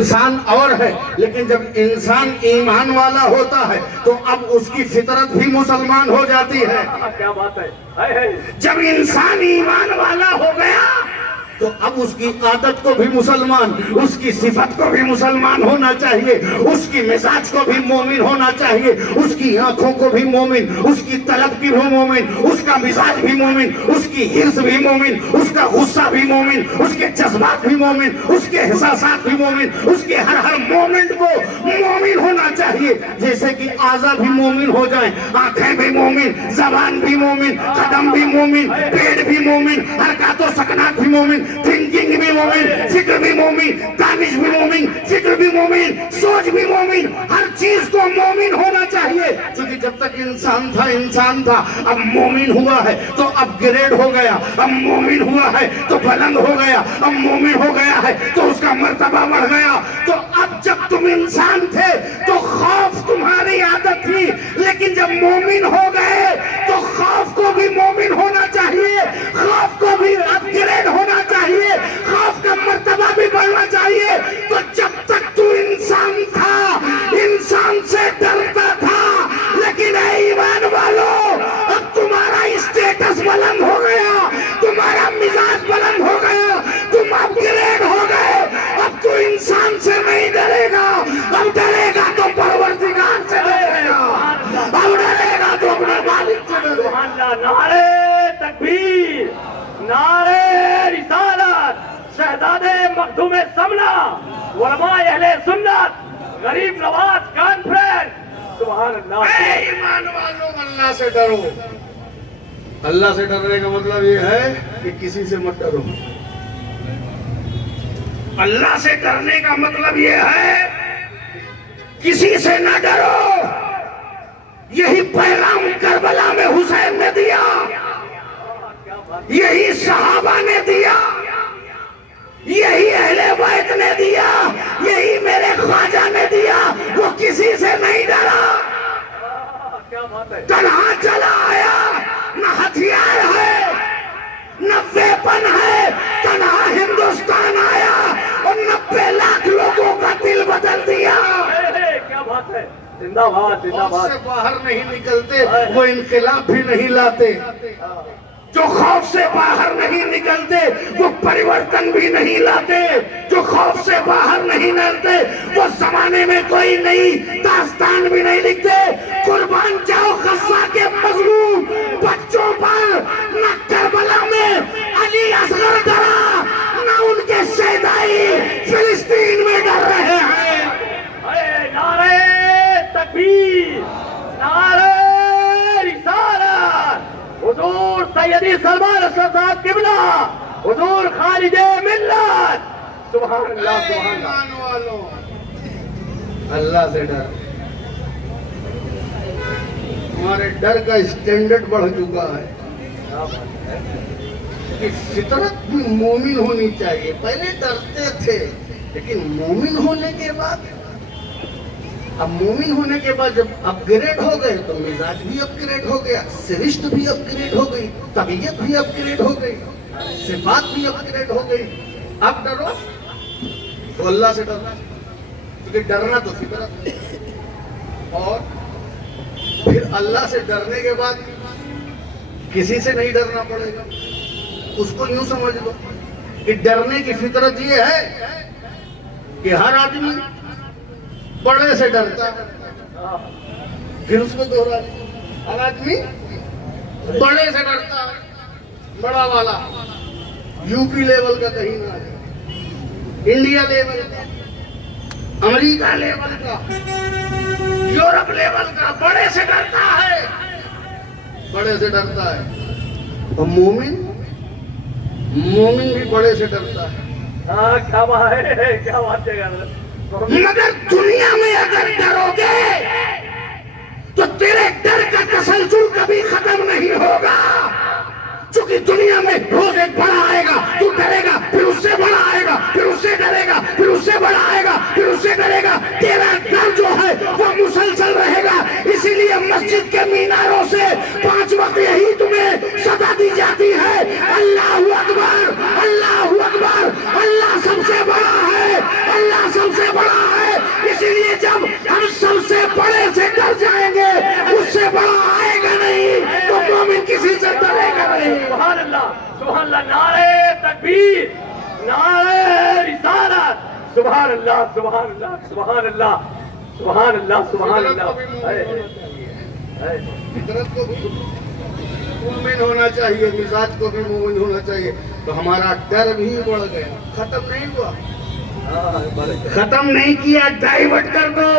انسان اور ہے، لیکن جب انسان ایمان والا ہوتا ہے تو اب اس کی فطرت بھی مسلمان ہو جاتی ہے۔ کیا بات ہے، جب انسان ایمان والا ہو گیا تو اب اس کی عادت کو بھی مسلمان، اس کی صفت کو بھی مسلمان ہونا چاہیے، اس کی مزاج کو بھی مومن ہونا چاہیے، اس کی آنکھوں کو بھی مومن، اس کی طلب کی بھی مومن، اس کا مزاج بھی مومن، اس کی حرص بھی مومن، اس کا غصہ بھی مومن، اس کے جذبات بھی مومن، اس کے احساسات بھی مومن، اس کے ہر مومنٹ کو مومن ہونا چاہیے۔ جیسے کہ اعضاء بھی مومن ہو جائیں، آنکھیں بھی مومن، زبان بھی مومن، قدم بھی مومن، پیٹ بھی مومن، حرکات و سکنات بھی مومن، تھنکنگ بھی مومن، فکر بھی مومن، دانش بھی مومن، فکر بھی مومن، سوچ بھی مومن، ہر چیز کو مومن ہونا چاہیے۔ کیونکہ جب تک انسان تھا، اب مومن ہوا ہے تو اپ گریڈ ہو گیا، اب مومن ہوا ہے تو بلند ہو گیا، اب مومن ہو گیا ہے تو اس کا مرتبہ بڑھ گیا۔ تو اب جب تم انسان تھے تو خوف تمہاری عادت تھی، لیکن جب مومن ہو گئے تو خوف کو بھی مومن ہونا چاہیے، خوف کو بھی اپ گریڈ ہونا چاہیے، خوف کا مرتبہ بھی بڑھنا چاہیے۔ تو جب تک تو انسان تھا، انسان سے ڈرتا تھا، لیکن اے ایمان والو، اب تمہارا اسٹیٹس بلند ہو گیا، تمہارا مزاج بلند ہو گیا، تم اپ گریڈ ہو گئے۔ اب تو انسان سے نہیں ڈرے گا، اب ڈرے گا تو پروردگار سے ڈرے گا، اب ڈرے گا تو اپنے مالک سے ڈرے گا۔ نعرے تکبیر، نعرے رسالت، شہزادے مخدوم سمنا، علماء اہل سنت، غریب نواز کانفرنس، سبحان اللہ۔ اے ایمان والوں، اللہ سے ڈرو۔ اللہ سے ڈرنے کا مطلب یہ ہے کہ کسی سے مت ڈرو۔ اللہ سے ڈرنے کا مطلب یہ ہے کسی سے نہ ڈرو۔ یہی پیغام کربلا میں حسین نے دیا، یہی صحابہ نے دیا، یہی اہل بیت نے دیا، یہی میرے خواجہ نے دیا۔ وہ کسی سے نہیں ڈرا، تنہا چلا آیا، نہ ہتھیار ہے نہ ویپن ہے، تنہا ہندوستان آیا اور 90 لاکھ لوگوں کا دل بدل دیا۔ کیا بات ہے، زندہ باد، زندہ خوف باد۔ سے باہر نہیں نکلتے وہ انقلاب بھی نہیں لاتے، جو خوف سے باہر نہیں نکلتے وہ پریورتن بھی نہیں لاتے، جو خوف سے باہر نہیں نکلتے وہ زمانے میں کوئی نئی داستان بھی نہیں لکھتے۔ قربان جاؤ غزہ کے مظلوم بچوں پر، نہ کربلا میں علی اصغر ڈرا، نہ ان کے شہدائی فلسطین میں ڈر رہے ہیں۔ نعرے تکبیر، نعرے رسالت، حضور سیدی سلمان اشرف صاحب قبلہ، حضور خالد ملت، سبحان اللہ، سبحان اللہ۔ ایمان والوں، اللہ سے ڈر۔ ہمارے ڈر کا اسٹینڈرڈ بڑھ چکا ہے کہ فطرت بھی مومن ہونی چاہیے۔ پہلے ڈرتے تھے، لیکن مومن ہونے کے بعد، اب مومن ہونے کے بعد جب اپ گریڈ ہو گئے تو مزاج بھی اپ گریڈ ہو گیا، سرشت بھی اپ گریڈ ہو گئی، طبیعت بھی اپ گریڈ ہو گئی، صفات بھی اپ گریڈ ہو گئی۔ اب ڈرو تو اللہ سے ڈرنا، کیونکہ ڈرنا تو فطرت ہے۔ اور پھر اللہ سے ڈرنے کے بعد کسی سے نہیں ڈرنا پڑے گا۔ اس کو یوں سمجھ لو کہ ڈرنے کی فطرت یہ ہے کہ ہر آدمی بڑے سے ڈرتا ہے، پھر اس کو دوہرا، ہر آدمی بڑے سے ڈرتا ہے، بڑا والا یو پی لیول کا کہیں نہ ہے، انڈیا لیول کا، امریکہ لیول کا، یورپ لیول کا، بڑے سے ڈرتا ہے، بڑے سے ڈرتا ہے۔ اور مومن بھی بڑے سے ڈرتا ہے۔ کیا بات ہے، کیا بات ہے۔ مگر دنیا میں اگر ڈرو گے تو تیرے ڈر کا تسلسل کبھی ختم نہیں ہوگا، چونکہ دنیا میں روز ایک بڑا آئے گا، تو ڈرے گا، پھر اس سے بڑا آئے گا، پھر اس سے ڈرے گا، پھر اس سے بڑا آئے گا، پھر اس سے ڈرے گا۔ تیرا ڈر جو ہے وہ مسلسل رہے گا۔ اسی لیے مسجد کے میناروں سے 5 وقت یہی تمہیں صدا دی جاتی ہے، اللہ اکبر، اللہ اکبر، اللہ سب سے بڑا ہے، اللہ سب سے سبحان اللہ سبحان اللہ نعرہ تکبیر نعرہ رسالت سبحان اللہ سبحان اللہ سبحان اللہ سبحان اللہ سبحان اللہ فطرت کو بھی مومن ہونا چاہیے، مزاج کو بھی مومن ہونا چاہیے. تو ہمارا ڈر بھی بڑھ گیا، ختم نہیں ہوا، ختم نہیں کیا، ڈائیورٹ کر دو.